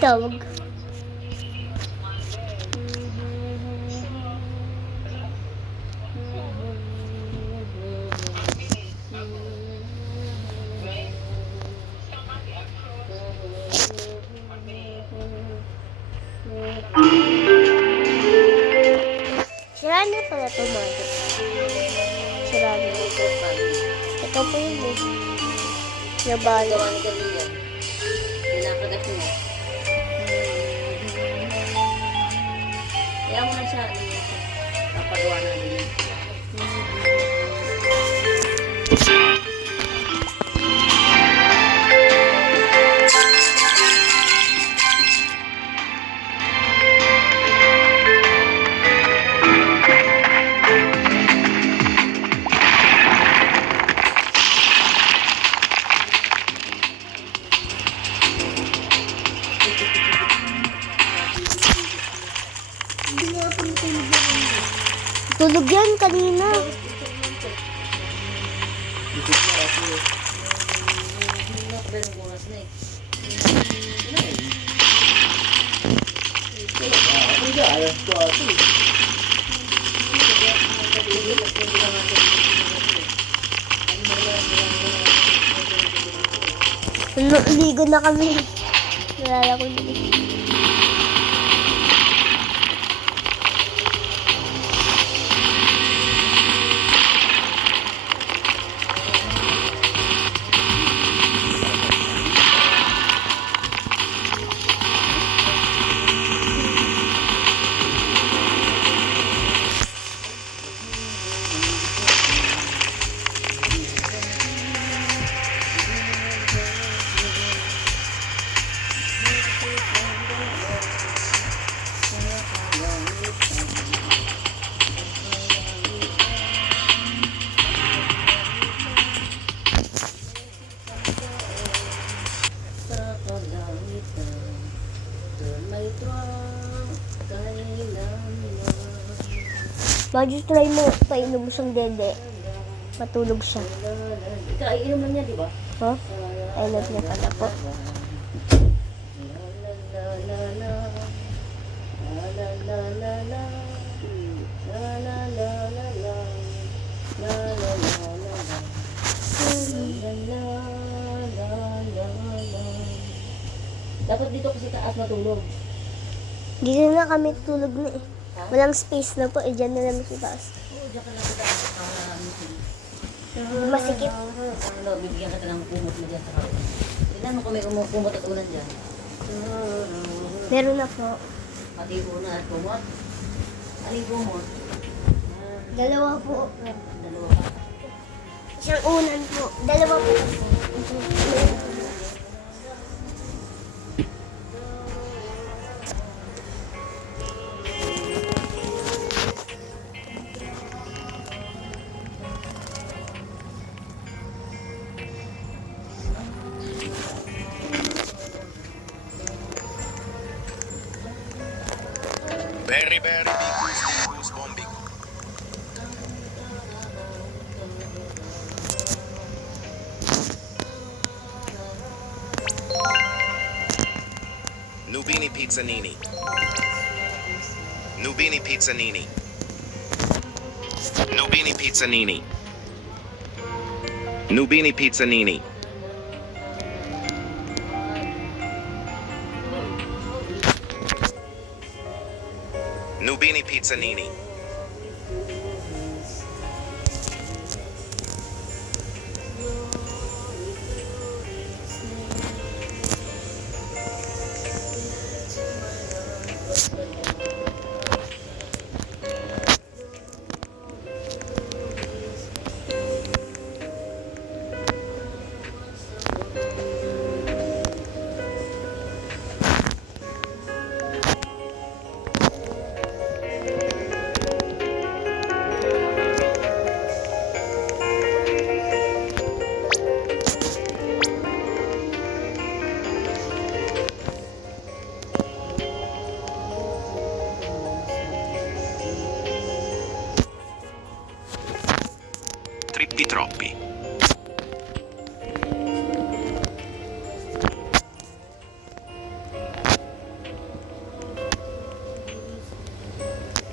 tawag? Sira na pala ito, Mother. Sira na. Ito po yun eh. Nabalo. Pinakagat mo. Kaya mo na siya. Papagawa namin. Tulog yan kanina. Ligo na kami. Nalala ko dito. Baju, try mo painom mo siyang dede. Matulog siya. Ikaw, iinom lang niya, di ba? Huh? I love niya pala po. Dapat dito kasi taas matulog. Dito na kami tulog na eh. Walang space na po. Eh, dyan na namin sa taas. Oo, diyan ka lang sa taas. Masikip. Ano, bibigyan ka ng kumot mo dyan sa kawan. Tignan mo kung may kumot at ulan dyan. Meron na po. Pati una at kumot. Aling kumot? Dalawa po. Dalawa ka. Isang unan po. Dalawa po. Very, very big news bombing. Nubini Pizzanini. Nubini Pizzanini. Nubini Pizzanini. Nubini Pizzanini. Nubini Pizzanini. Trippi troppi.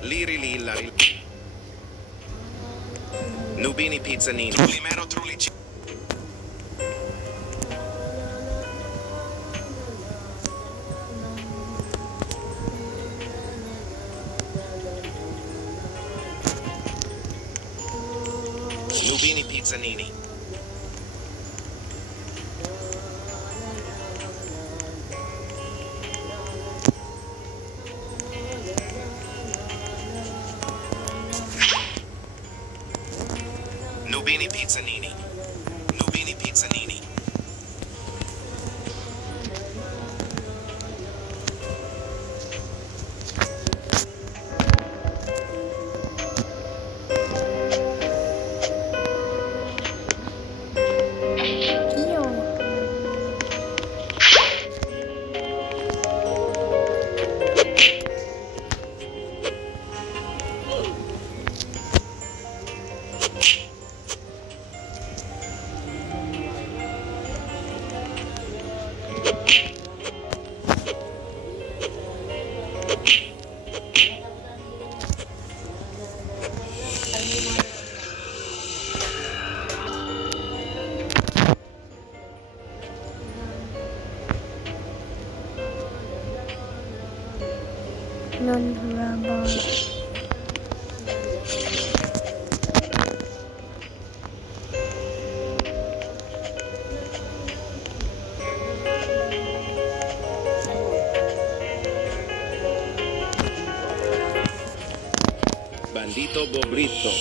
Liri Lillari. Nubini Pizzanini. Limero Trulici. Nubini Pizzanini. Nubini Pizzanini. Nubini Pizzanini. Iyo. Non-rubber. Bandito Bobrito.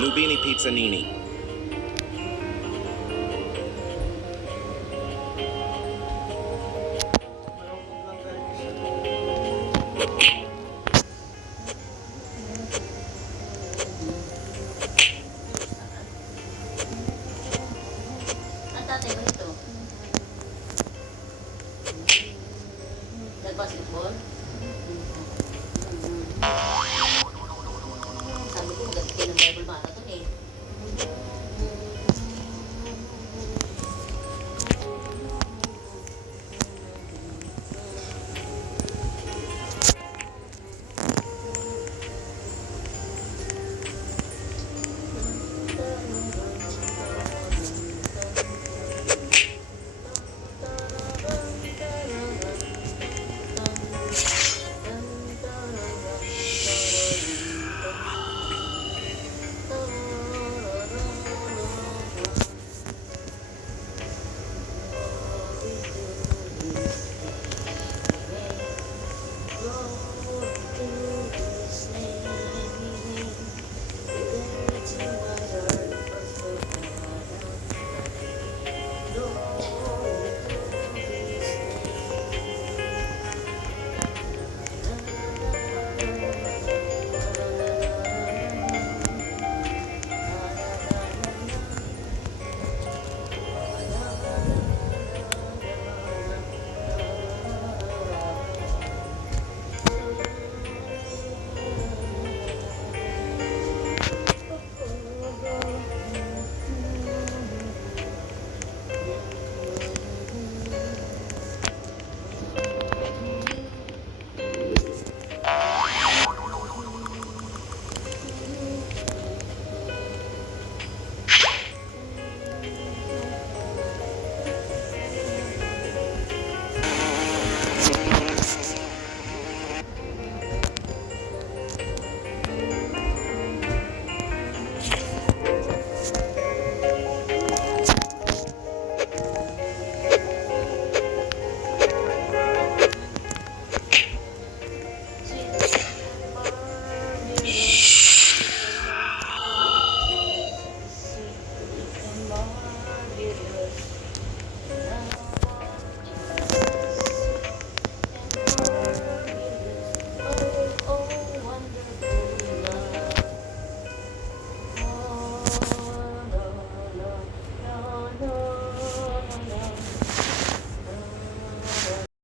Nubini Pizzanini. Ang tatay mo ito? Nag-basketball?